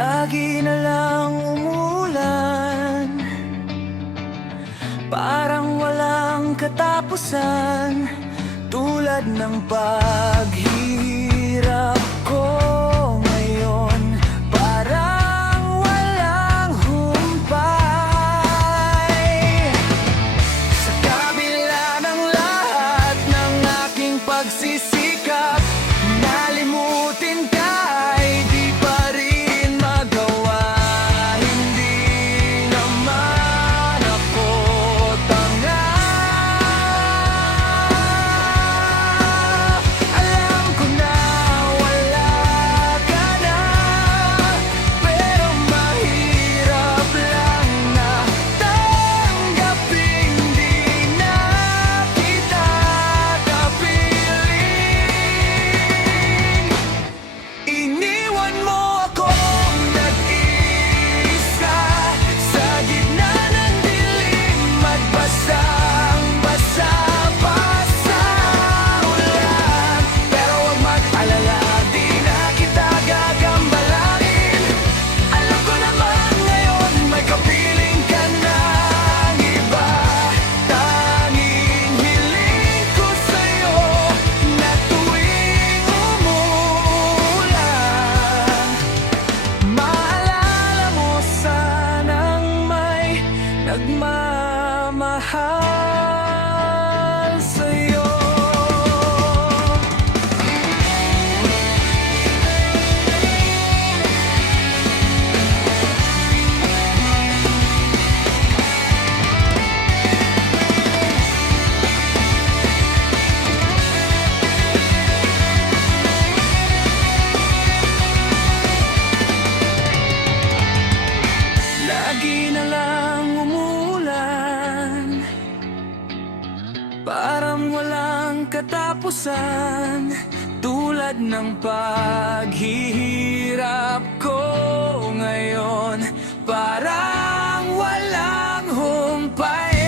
Lagi na lang umulan, parang walang katapusan. Tulad ng paghihirap ko ngayon, parang walang humpay. Sa kabila ng lahat ng aking pagsisikap, nalimutin ka ay di pa rin magawa. Hindi naman ako tanga. Alam ko na wala ka na, pero mahirap lang na tanggapin di na kita kapiling. Iniwan mo akong nag-iisa sa gitna ng dilim at basang-basa pa sa ulan. Pero huwag mag-alala, di na kita gagambalain. Alam ko naman ngayon may kapiling ka ng iba. Tanging hiling ko sa'yo na tuwing umulan, maalala mo sanang may nagmamahal sa'yo. Lagi na lang umulan, parang walang katapusan. Tulad ng paghihirap ko ngayon, parang walang humpay.